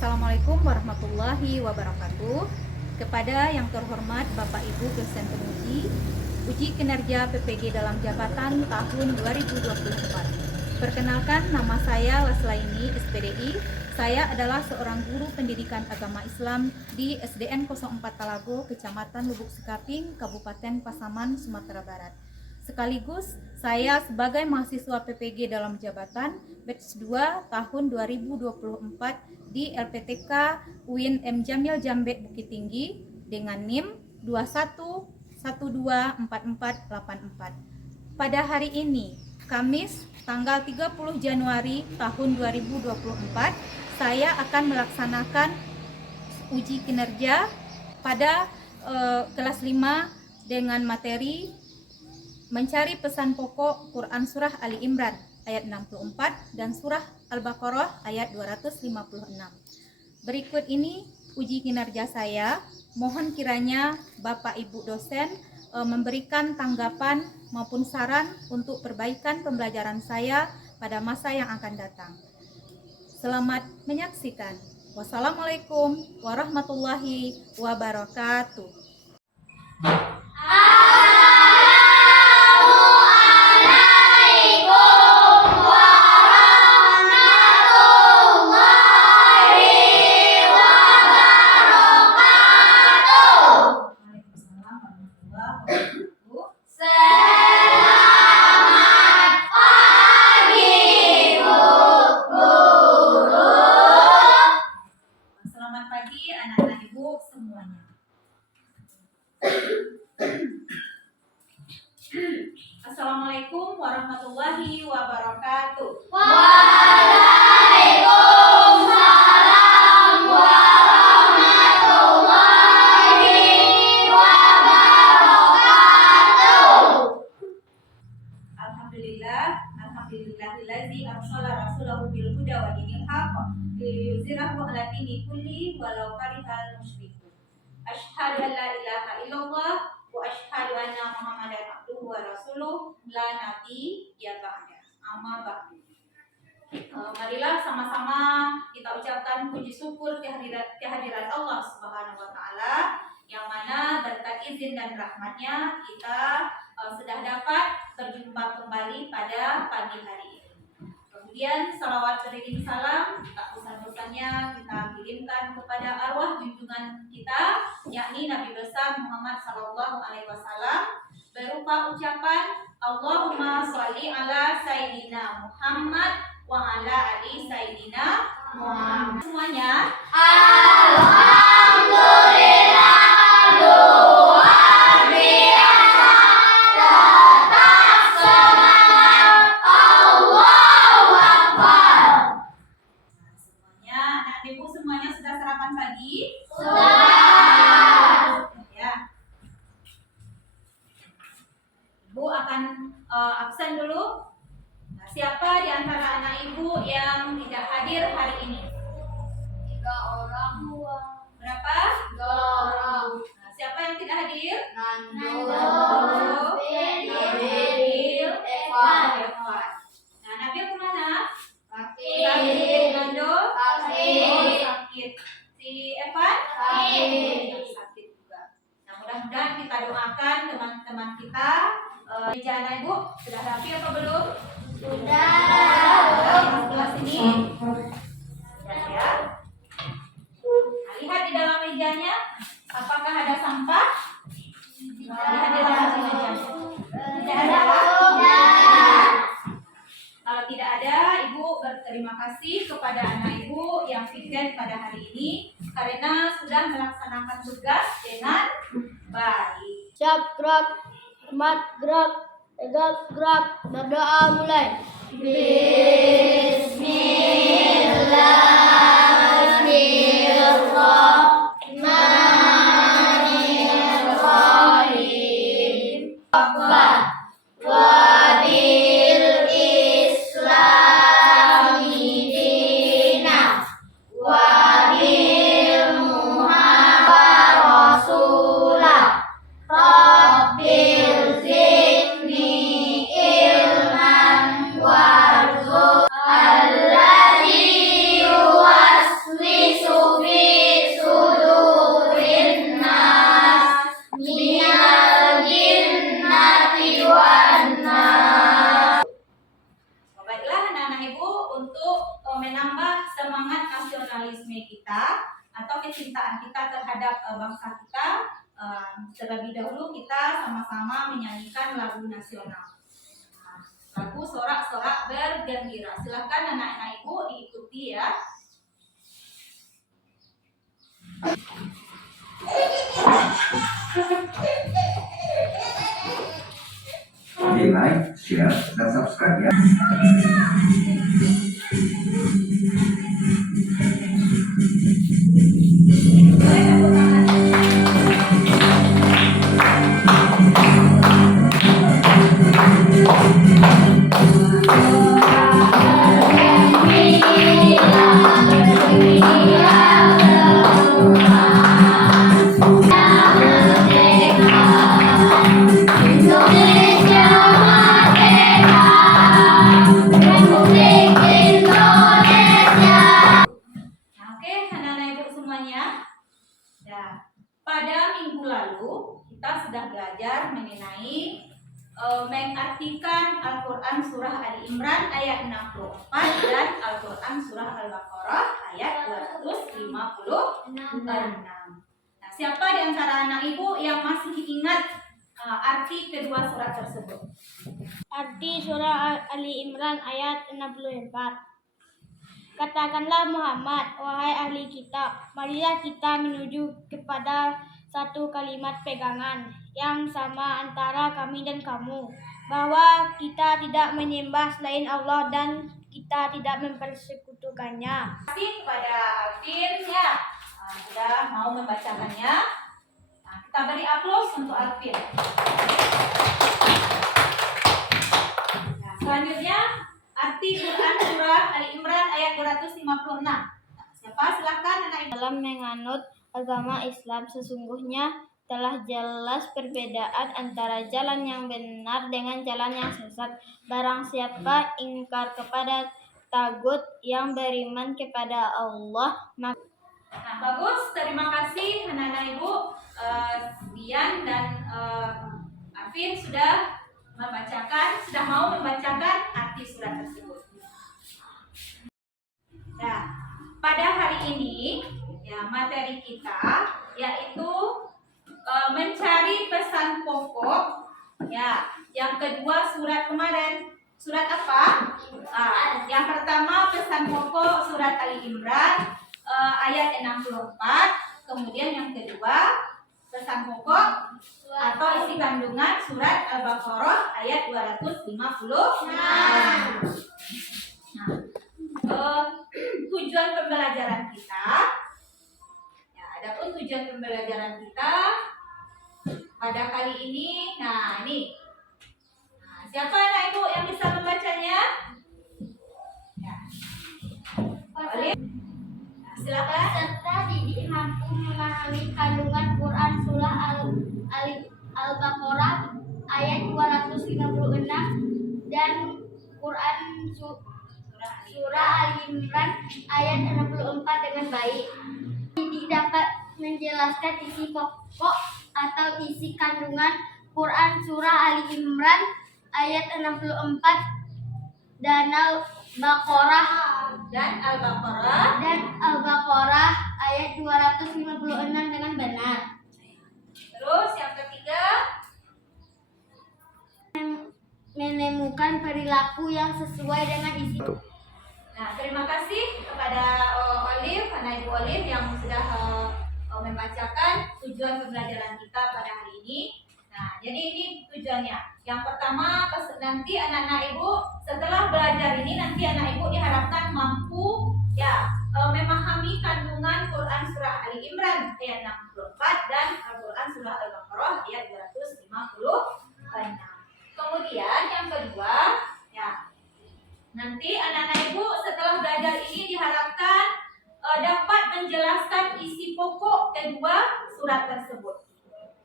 Assalamualaikum warahmatullahi wabarakatuh. Kepada yang terhormat Bapak Ibu dosen penguji, uji kinerja PPG dalam jabatan tahun 2024. Perkenalkan, nama saya Laslaini SPDI. Saya adalah seorang guru pendidikan agama Islam di SDN 04 Talago, Kecamatan Lubuk Sekaping, Kabupaten Pasaman, Sumatera Barat. Sekaligus saya sebagai mahasiswa PPG dalam jabatan batch 2 tahun 2024 di LPTK UIN M. Jamil Jambe Bukit Tinggi dengan NIM 21124484. Pada hari ini, Kamis tanggal 30 Januari tahun 2024, saya akan melaksanakan uji kinerja pada kelas 5 dengan materi mencari pesan pokok Quran Surah Ali Imran ayat 64 dan Surah Al-Baqarah ayat 256. Berikut ini uji kinerja saya. Mohon kiranya Bapak Ibu dosen memberikan tanggapan maupun saran untuk perbaikan pembelajaran saya pada masa yang akan datang. Selamat menyaksikan. Wassalamualaikum warahmatullahi wabarakatuh. Anak-anak ibu semuanya. Assalamualaikum warahmatullahi wabarakatuh. Waalaikumsalam warahmatullahi wabarakatuh. Alhamdulillahillazi arsala rasulahu bil huda wa dinil haqq liyuzhirahu 'ala dini kulli walau karihal musyrikun. Asyhadu an la ilaha illallah wa asyhadu anna Muhammadan abduhu wa rasuluh la nabiyya ba'da. Amma ba'du. Marilah sama-sama kita ucapkan puji syukur kehadirat Allah Subhanahu wa taala, yang mana berkat izin dan rahmatnya kita sudah dapat berjumpa kembali pada pagi hari ini. Kemudian salawat beriring salam tak bosan-bosannya kita kirimkan kepada arwah junjungan kita, yakni Nabi besar Muhammad Sallallahu Alaihi Wasallam, berupa ucapan Allahumma sholli ala Sayyidina Muhammad wa ala ali Sayyidina Muhammad. Semuanya Alhamdulillah, luar biasa, tetap semangat, Allahu Akbar. semuanya, anak ibu semuanya sudah sarapan pagi? Sudah. Ya. Ibu akan absen dulu. Nah, siapa di antara anak ibu yang tidak hadir hari ini? 3 orang. Berapa? 3 orang. Nah, siapa yang tidak hadir? Nando, Nabil, Evan. Nah, Nabil kemana? Sakit. Sakit. Nando? Sakit. Oh, sakit. Si Evan? Sakit. Sakit juga. Nah, mudah-mudahan kita doakan teman-teman kita. Meja anak ibu sudah rapi apa belum? Sudah. Kelas ini sudah ya. Nah, lihat di dalam mejanya, apakah ada sampah? Lihat di dalam mejanya. Tidak ada. Kalau tidak ada, ibu berterima kasih kepada anak ibu yang fikir pada hari ini karena sudah melaksanakan tugas dengan baik. Siap, gerak, hormat, gerak, tegak, gerak, berdoa mulai. Bismillahirrahmanirrahim. Akbar. Wabil Islami dina, wabil Muhammad rasulah, Rabbil zidni ilman warzuq alladzi semangat nasionalisme kita atau kecintaan kita terhadap bangsa kita. Terlebih dahulu kita sama-sama menyanyikan lagu nasional. Lagu sorak-sorak bergembira. Silakan anak-anak ibu diikuti ya. Di like, share, dan subscribe ya. Boleh tepuk tangan. Indonesia merdeka, Republik Indonesia. Nah, oke, anak-anak ibu semuanya. Ya, pada minggu lalu kita sudah belajar mengenai mengartikan Al-Quran surah Ali Imran ayat 64 dan Al-Quran surah Al-Baqarah ayat 256. Nah, siapa di antara anak ibu yang masih ingat arti kedua surat tersebut? Arti surah Ali Imran ayat 64. Katakanlah Muhammad, wahai ahli kitab, marilah kita menuju kepada satu kalimat pegangan yang sama antara kami dan kamu, bahwa kita tidak menyembah selain Allah dan kita tidak mempersekutukannya. Terima kasih kepada Alvin ya, sudah mau membacakannya. Nah, kita beri aplaus untuk Alvin. Nah, selanjutnya arti Quran surah Ali Imran ayat 256. Nah, siapa? Silakan anak ibu. Dalam menganut agama Islam sesungguhnya telah jelas perbedaan antara jalan yang benar dengan jalan yang sesat. Barang siapa ingkar kepada tagut yang beriman kepada Allah, maka Nah, bagus. Terima kasih anak-anak ibu. Dian dan Alvin sudah mau membacakan arti surat tersebut. Nah, pada hari ini ya materi kita yaitu mencari pesan pokok ya. Yang kedua surat kemarin surat apa? Yang pertama pesan pokok surat Ali Imran ayat 64. Kemudian yang kedua pesan pokok atau isi kandungan surat Al-Baqarah ayat 256. Tujuan pembelajaran kita ya, adapun tujuan pembelajaran kita pada kali ini, nah ini, siapa anak ibu yang bisa membacanya? Ya. Boleh? Nah, silakan. serta didik mampu memahami kandungan Quran surah Al-Baqarah ayat 256 dan Quran surah Ali Imran ayat 64 dengan baik. Didik dapat menjelaskan isi pokok atau isi kandungan Quran surah Ali Imran ayat 64 dan Al-Baqarah ayat 256 dengan benar. Terus yang ketiga, Menemukan perilaku yang sesuai dengan isi. nah terima kasih kepada Olive, anak ibu Olive yang sudah membacakan tujuan pembelajaran kita pada hari ini. Nah, jadi ini tujuannya. Yang pertama, nanti anak-anak ibu setelah belajar ini nanti anak ibu diharapkan mampu ya memahami kandungan Quran surah Ali Imran ayat 64 dan Al-Quran surah Al-Baqarah ayat 256. Kemudian yang kedua, ya nanti anak-anak ibu setelah belajar ini diharapkan dapat menjelaskan isi pokok kedua surat tersebut.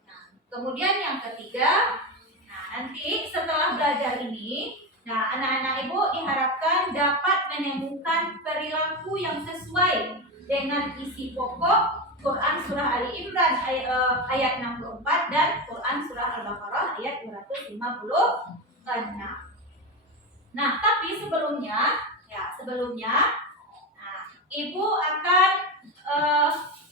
Nah, kemudian yang ketiga, nah nanti setelah belajar ini, nah anak-anak ibu diharapkan dapat menemukan perilaku yang sesuai dengan isi pokok Quran surah Ali Imran ayat 64 dan Quran surah Al-Baqarah ayat 256. Nah, tapi sebelumnya, nah, ibu akan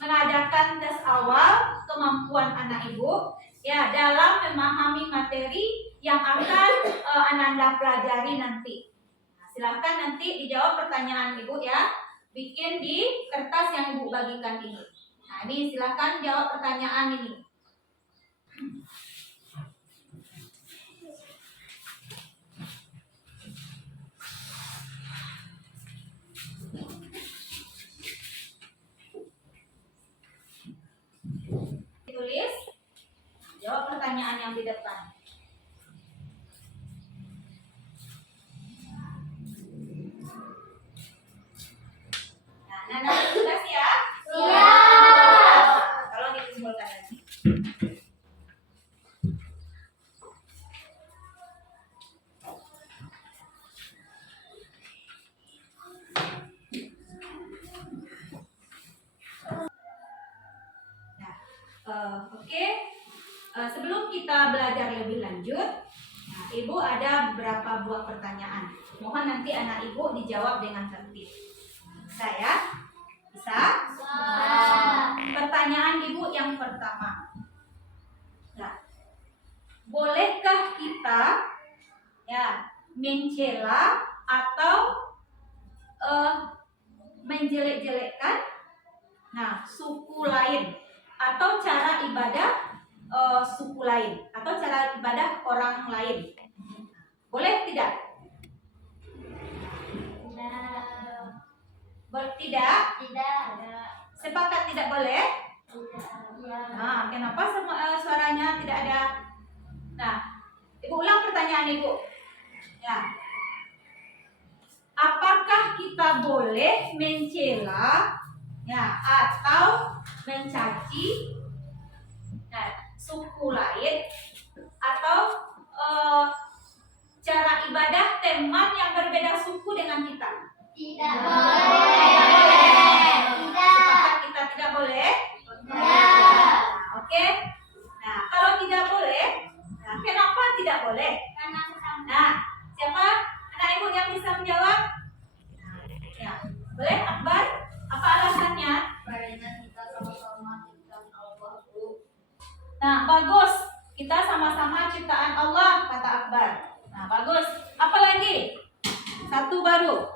mengadakan tes awal kemampuan anak ibu ya dalam memahami materi yang akan Ananda pelajari nanti. Nah, silakan nanti dijawab pertanyaan ibu ya. Bikin di kertas yang ibu bagikan ini. Nah, ini silakan jawab pertanyaan ini. Tulis, jawab pertanyaan yang di depan. Nah, Nana sudah siap? Siap. Kalau dikumpulkan nanti. Oke. Sebelum kita belajar lebih lanjut, nah, ibu ada beberapa buah pertanyaan. Mohon nanti anak ibu dijawab dengan tertib. Bisa ya? Bisa? Pertanyaan ibu yang pertama. Nah, bolehkah kita ya mencela atau menjelek-jelekkan suku lain atau cara ibadah suku lain atau cara ibadah orang lain? Boleh tidak? Tidak? Sepakat tidak boleh? Nah, kenapa suaranya tidak ada? Nah, ibu ulang pertanyaan ibu. Ya. Apakah kita boleh mencela ya atau mencaci suku lain atau cara ibadah teman yang berbeda suku dengan kita? Tidak boleh. Tidak. Sepakat kita tidak boleh? Tidak. Oke. Nah, kalau tidak boleh, nah, kenapa tidak boleh? Nah, siapa anak ibu yang bisa menjawab? Ya, boleh Akbar? Apa alasannya? Karena kita sama-sama ciptaan Allah, Bu. Nah, bagus. Kita sama-sama ciptaan Allah, kata Akbar. Nah, bagus. Apa lagi? Satu baru.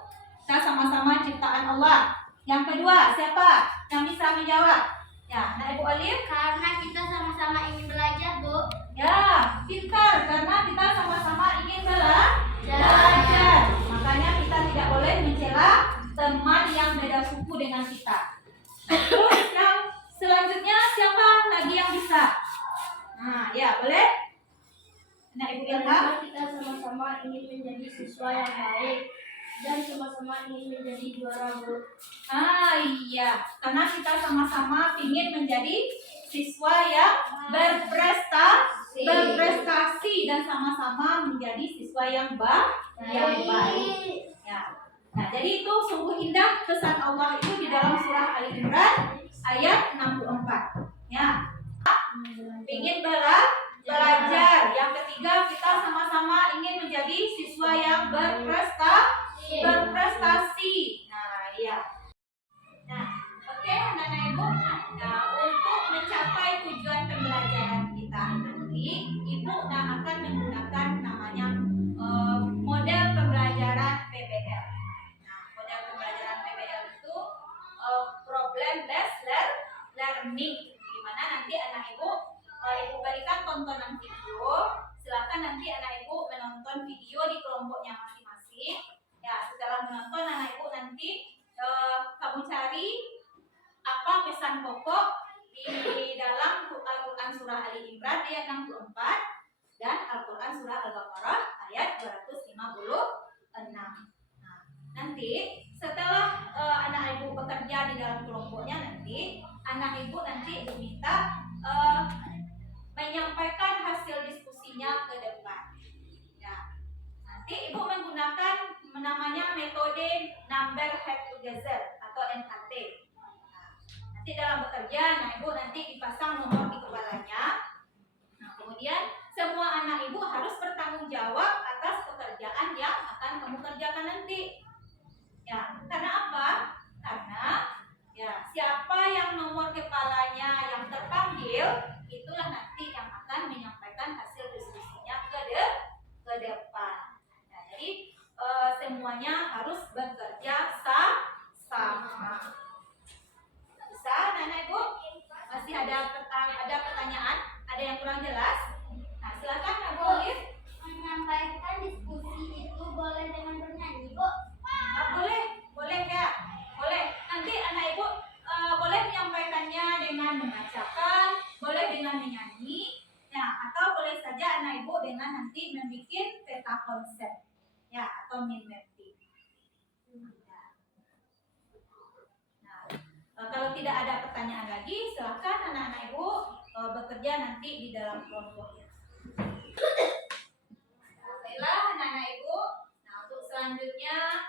Kita sama-sama ciptaan Allah. Yang kedua, siapa yang bisa menjawab? Ya, Nak Ibu Alif. Karena kita sama-sama ingin belajar, Bu. Ya, pintar. Karena kita sama-sama ingin belajar. Makanya kita tidak boleh mencela teman yang beda suku dengan kita. Terus yang selanjutnya siapa lagi yang bisa? Nah, ya boleh. Nah, Ibu Ilham. Karena kita sama-sama ingin menjadi siswa yang baik dan sama-sama ingin menjadi juara, Bu. Iya, karena kita sama-sama ingin menjadi siswa yang berprestasi dan sama-sama menjadi siswa yang baik. Ya. Nah, jadi itu sungguh indah pesan Allah itu di dalam surah Ali Imran ayat 64. Ya. Ingin belajar. Yang ketiga, kita sama-sama ingin menjadi siswa yang berprestasi. Nah, iya. Nah, oke, anak-anak ibu. Nah, untuk mencapai tujuan pembelajaran kita nanti, ibu akan menggunakan namanya model pembelajaran PBL. Nah, model pembelajaran PBL itu problem based learning. Dimana nanti anak ibu berikan tontonan video. Silakan nanti anak ibu menonton video di kelompoknya masing-masing. Ya, setelah menonton anak ibu nanti kamu cari apa pesan pokok di dalam Al-Quran surah Ali Imran ayat 64 dan Al-Quran surah Al-Baqarah ayat 256. Nah, nanti setelah anak ibu bekerja di dalam kelompoknya nanti anak ibu nanti diminta menyampaikan hasil diskusinya ke depan. Ya, nanti ibu menggunakan namanya metode number head together atau NHT. Nah, nanti dalam bekerja, ibu nanti dipasang nomor di kepalanya. Nah, kemudian semua anak ibu harus bertanggung jawab atas pekerjaan yang akan kamu kerjakan nanti. Ya, karena apa? Karena ada pertanyaan? Ada yang kurang jelas? Nah, silakan Kak Bu Olive. Menyampaikan diskusi itu boleh dengan bernyanyi, Bu? Boleh, boleh ya, boleh. Nanti anak ibu boleh menyampaikannya dengan membacakan, boleh dengan menyanyi, ya, atau boleh saja anak ibu dengan nanti membuat peta konsep, ya, atau mind mapping. Ya. Nah, kalau tidak ada pertanyaan lagi, silakan anak-anak ibu bekerja nanti di dalam kelompoknya. Baiklah anak-anak ibu. Nah, untuk selanjutnya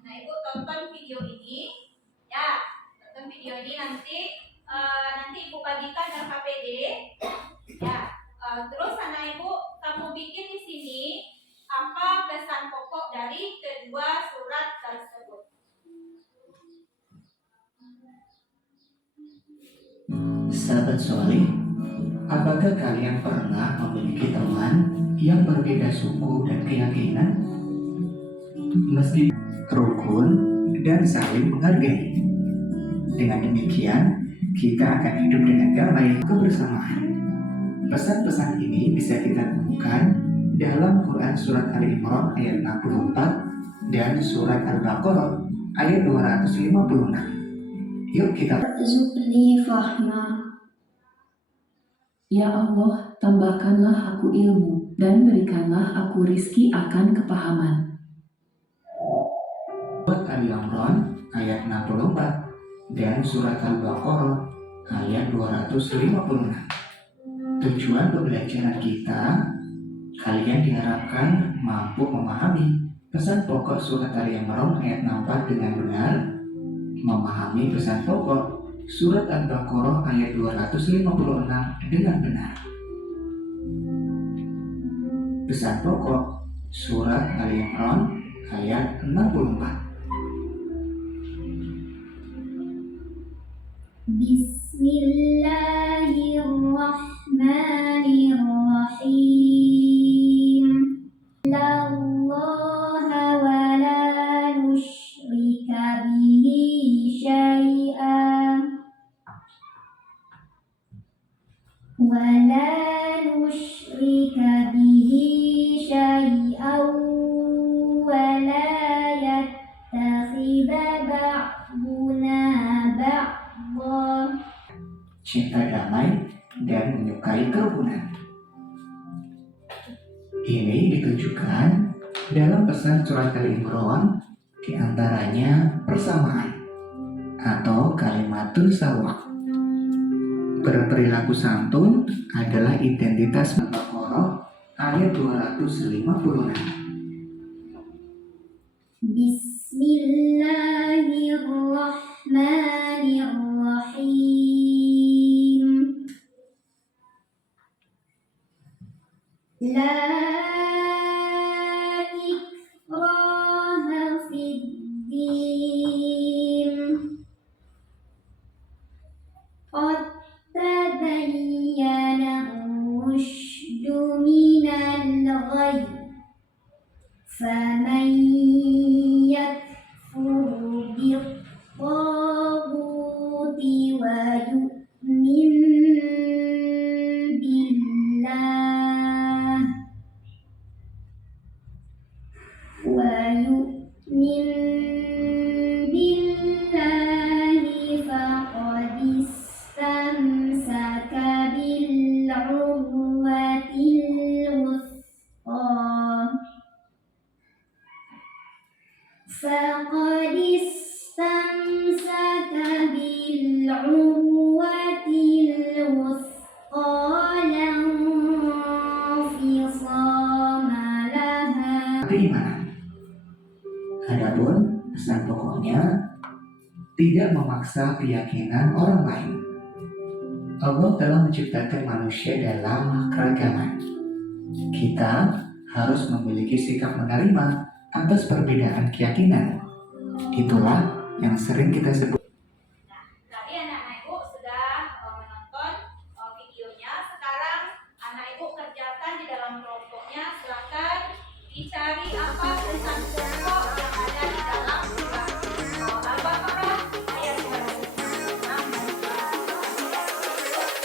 anak ibu tonton video ini, ya, tonton video ini nanti ibu bagikan dengan KPD, ya. Terus anak ibu kamu bikin di sini apa pesan pokok dari kedua surat tersebut. Sahabat soleh, apakah kalian pernah memiliki teman yang berbeda suku dan keyakinan? Meski rukun dan saling menghargai. Dengan demikian, kita akan hidup dengan damai kebersamaan. Pesan-pesan ini bisa kita temukan dalam Quran Surat Ali Imran ayat 64 dan Surat Al-Baqarah ayat 256. Yuk kita Zukni fahma. Ya Allah, tambahkanlah aku ilmu dan berikanlah aku rizki akan kepahaman. Surat Ali Imran ayat 64 dan Surat Al-Baqarah ayat 256. Tujuan pembelajaran kita, kalian diharapkan mampu memahami pesan pokok Surat Ali Imran ayat 64 dengan benar, memahami pesan pokok Surat Al-Baqarah ayat 256 dengan benar. Pesan pokok Surat Ali Imran ayat 64. Bismillahirrahmanirrahim. La ilaha wa la nusyrika bihi syai'an wa la nusyrika bihi syai'an wa la yattakhidha ba'duna ba'dha. Cinta damai dan menyukai kerukunan. Ini ditujukan dalam pesan surat Al-Imran, diantaranya persamaan atau kalimatul sawa. Berperilaku santun adalah identitas Al-Baqarah ayat 256. Bismillahirrahmanirrahim. La ikraha fid-din. Qad tabayyana ar-rusydu minal ghayy. Faman yakfur bi-t-taghuti wa yu'min billah faqad istamsaka bil-'urwatil wuthqa. فقد استمسك بالعروة الوثقى لا انفصام لها. Keimanan. Adapun pesan pokoknya, tidak memaksa keyakinan orang lain. Allah telah menciptakan manusia dalam keragaman. Kita harus memiliki sikap menerima atas perbedaan keyakinan. Itulah yang sering kita sebut. Nah, tadi anak-anak ibu sudah menonton videonya. Sekarang anak ibu kerjakan di dalam kelompoknya. Silakan dicari apa pesan pokok yang ada di dalam surat Al-Baqarah ayat 256.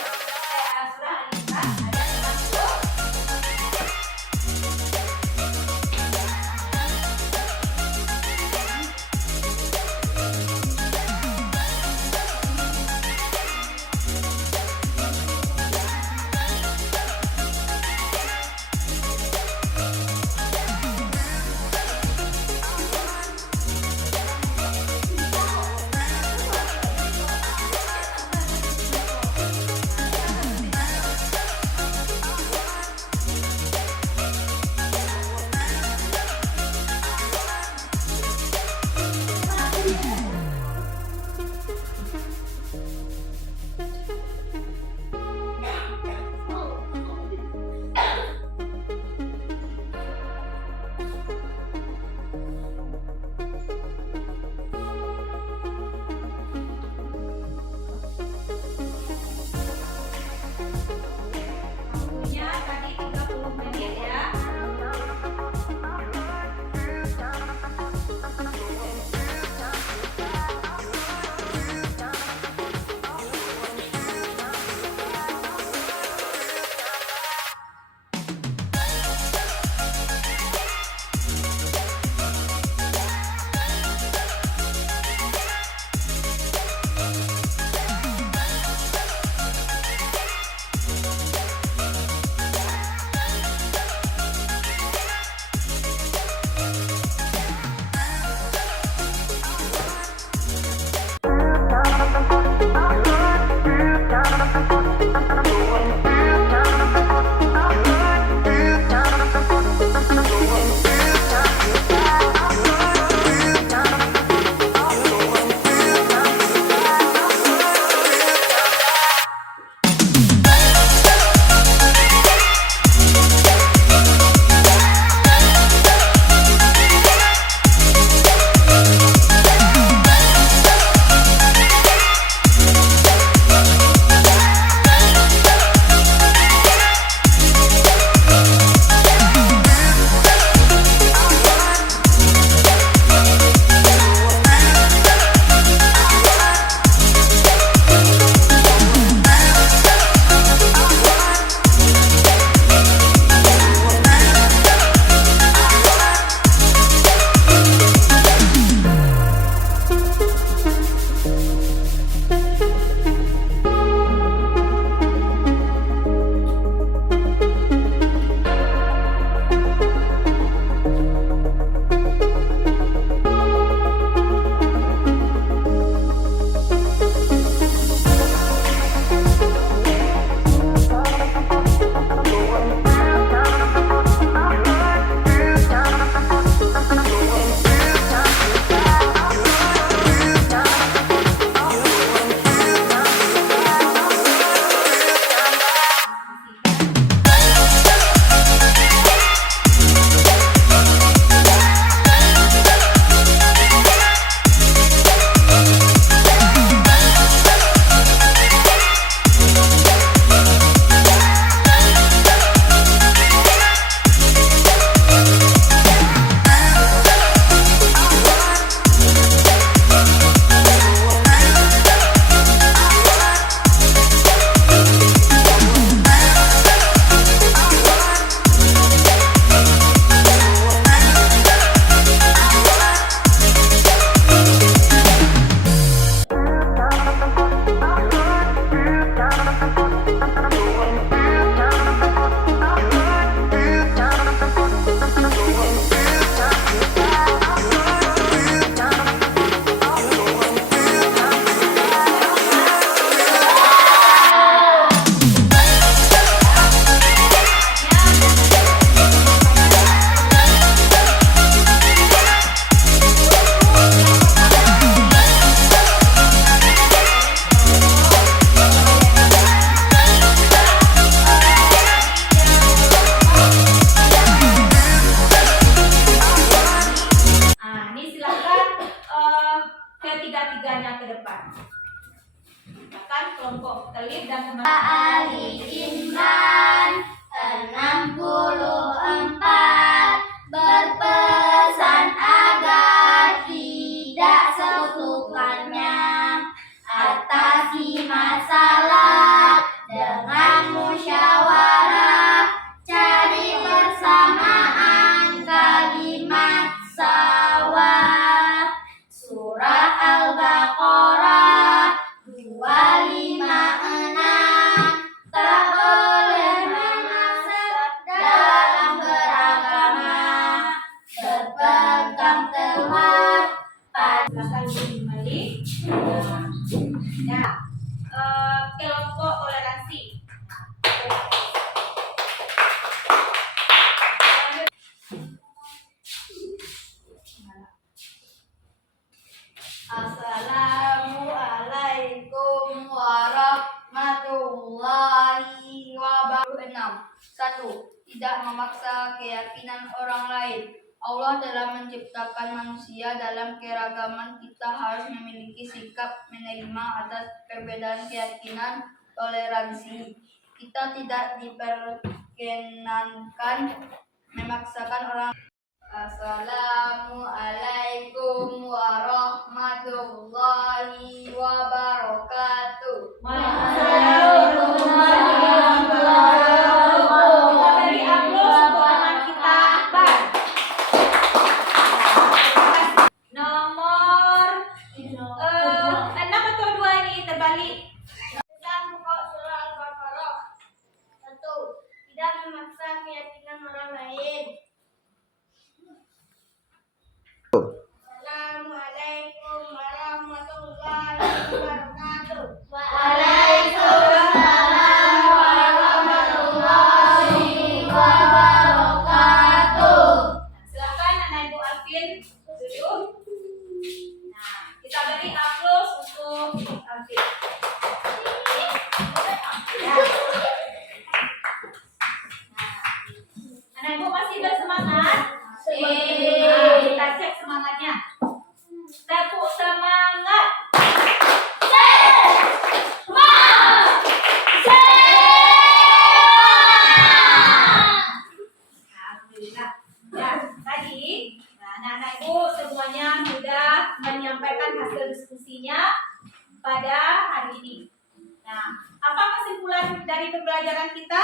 wajahnya ke depan. Akan kelompok Alif dan teman. Ali Imran 64 berpesan agar tidak sekutukannya, atasi masalah dengan musyawarah, cari persamaan kalimat sawah. Surah Al-Baqarah 256. Tak boleh memaksa dalam beragama, berpegang teguh pada Silakan kembali. Nah, kelompok toleransi. Assalamualaikum warahmatullahi wabarakatuh. 1. Tidak memaksa keyakinan orang lain. Allah telah menciptakan manusia dalam keragaman. Kita harus memiliki sikap menerima atas perbedaan keyakinan, toleransi. Kita tidak diperkenankan memaksakan orang. Assalamualaikum warahmatullahi wabarakatuh. Kita beri aplaus untuk teman kita Akbar. Nomor 6 atau 2 ini terbalik. Tentang pokok surah Al-Baqarah. 1. Tidak memaksa keyakinan orang lain. Assalamualaikum warahmatullahi wabarakatuh. Waalaikumsalam warahmatullahi wabarakatuh. Silakan anak Ibu Alvin duduk. Nah, kita beri aplaus untuk Alvin. Ya. Nah, anak Ibu masih bersemangat? Nah, kita cek semangatnya. Tepuk semangat. Alhamdulillah. Ya, tadi anak-anak Ibu semuanya sudah menyampaikan hasil diskusinya pada hari ini. Nah, apa kesimpulan dari pembelajaran kita?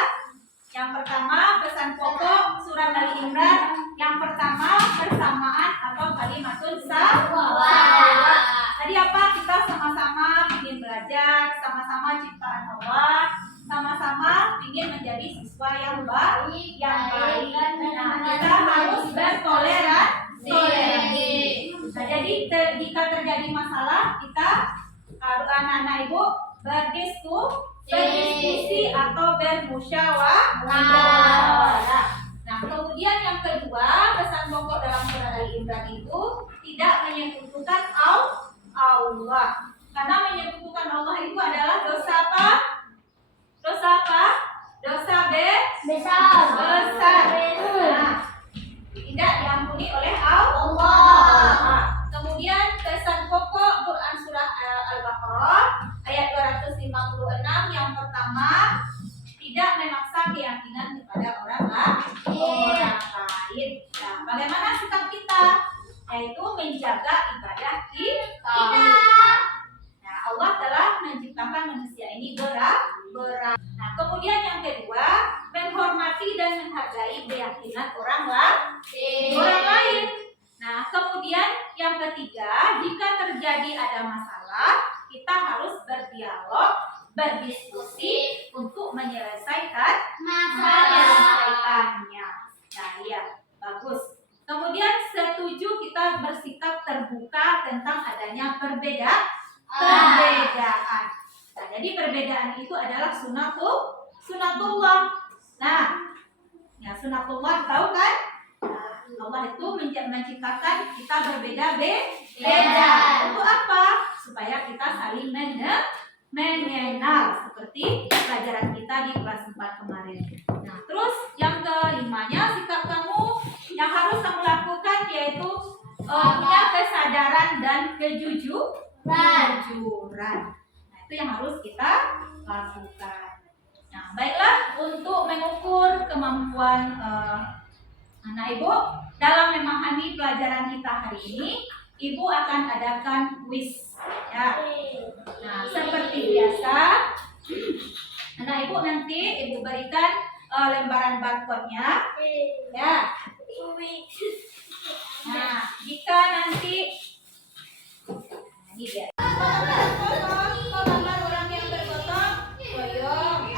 Yang pertama, pesan pokok surat Ali Imran. Yang pertama, bersamaan atau kalimatun sawah. Tadi apa? Kita sama-sama ingin belajar, sama-sama ciptaan Allah, sama-sama ingin menjadi siswa yang baik, Nah, kita harus bertoleransi. Nah, jadi jika terjadi masalah, kita harus anak-anak Ibu berdiskusi atau bermusyawarah. Nah, kemudian yang kedua, pesan pokok dalam surat Ali Imran itu tidak menyekutukan Allah. Karena menyekutukan Allah itu adalah dosa apa? Dosa apa? Dosa besar. Nah, tidak diampuni oleh Allah. Kemudian pesan pokok Quran surah Al-Baqarah ayat 256 yang pertama, tidak memaksa keyakinan kepada orang lain. Nah, bagaimana sikap kita? Yaitu menjaga ibadah kita. Nah, Allah telah menciptakan manusia ini berat. Nah, kemudian yang kedua, menghormati dan menghargai keyakinan orang lain. Nah, kemudian yang ketiga, jika terjadi ada masalah, kita harus berdialog, berdiskusi untuk menyelesaikannya. Nah, ya, bagus. Kemudian setuju kita bersikap terbuka tentang adanya perbedaan. Nah, jadi perbedaan itu adalah sunatullah. Nah, ya sunatullah tahu kan? Allah itu menciptakan kita berbeda-beda. Untuk apa? Supaya kita saling mengenal seperti pelajaran kita di kelas 4 kemarin. Nah, terus yang kelimanya, sikap kamu yang harus kamu lakukan yaitu punya kesadaran dan kejujuran. kejujuran. Nah, itu yang harus kita lakukan. Nah, baiklah, untuk mengukur kemampuan anak ibu dalam memahami pelajaran kita hari ini, ibu akan adakan kuis. Ya. Nah, seperti biasa, anak ibu nanti ibu berikan lembaran barcode-nya. Ya. Nah, jika nanti ini dia. Kok gambar orang yang bergotong? Goyong.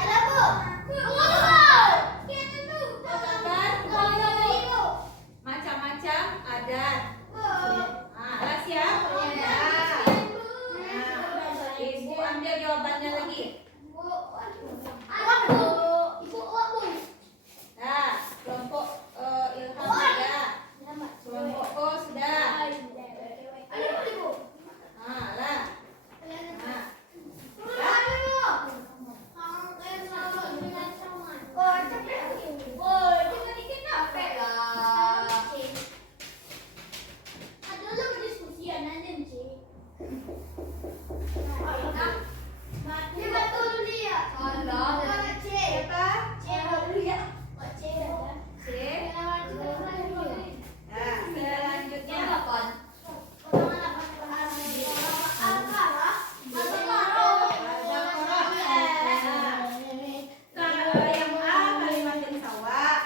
Macam-macam adat. Nah, alas ya. Ya. Nah, ibu ambil jawabannya lagi. Nah, kelompok Ilham sudah. Kelompok Ko sudah. Nah, lah. Nah. Siapa? C. Nah, selanjutnya. Yang A kalimat yang sawah.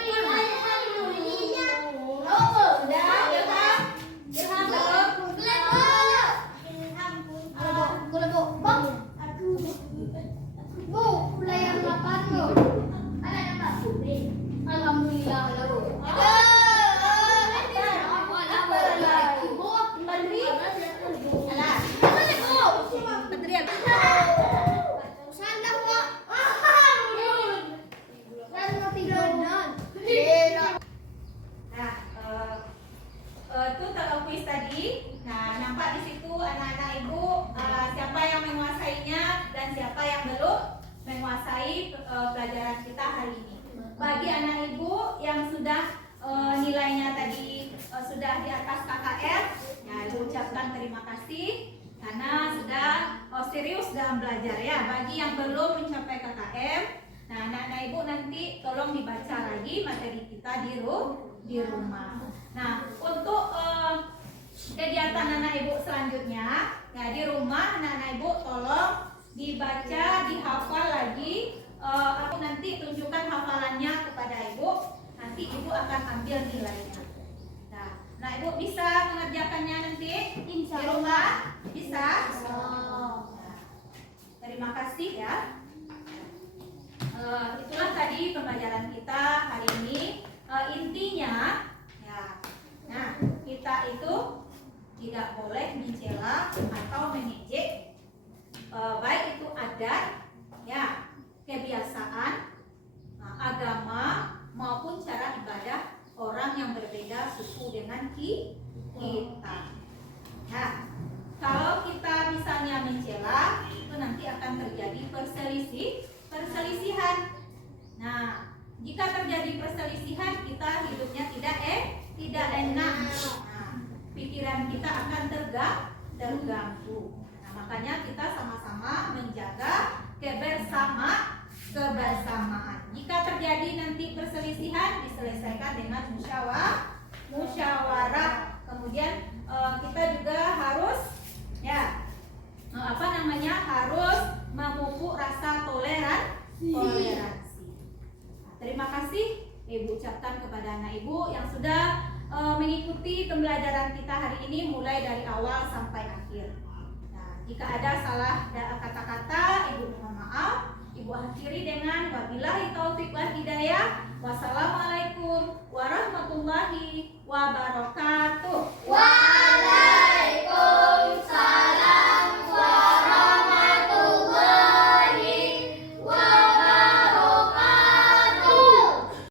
Nah, itu kalau kuis tadi. Nah, nampak di situ anak-anak ibu siapa yang menguasainya dan siapa yang belum menguasai pelajaran kita hari ini. Bagi anak ibu yang sudah nilainya tadi sudah di atas KKM, ya ibu ucapkan terima kasih karena sudah serius dalam belajar ya. Bagi yang belum mencapai KKM, nah anak-anak ibu nanti tolong dibaca lagi materi kita di rumah. Nah, untuk kegiatan anak ibu selanjutnya, ya di rumah anak-anak ibu tolong dibaca, dihafal lagi. Aku nanti tunjukkan hafalannya kepada ibu. Nanti ibu akan ambil nilainya. Nah, ibu bisa mengerjakannya nanti di rumah? Bisa? Nah, terima kasih ya. Itulah tadi pembelajaran kita hari ini. Intinya, ya, nah kita itu tidak boleh mencela atau mengejek baik itu adat, ya, kebiasaan, agama maupun cara ibadah orang yang berbeda suku dengan kita. Nah, kalau kita misalnya mencela, itu nanti akan terjadi perselisihan. Nah, jika terjadi perselisihan, kita hidupnya tidak enak. Nah, pikiran kita akan terganggu. Nah, makanya kita sama-sama menjaga kebersamaan. Jika terjadi nanti perselisihan, diselesaikan dengan musyawarah. Kemudian kita juga harus harus memupuk rasa toleransi. Terima kasih ibu ucapkan kepada anak ibu yang sudah mengikuti pembelajaran kita hari ini mulai dari awal sampai akhir. Nah, jika ada salah kata-kata, ibu mohon maaf. Ibu akhiri dengan wabillahi taufik wal hidayah. Wassalamualaikum warahmatullahi wabarakatuh.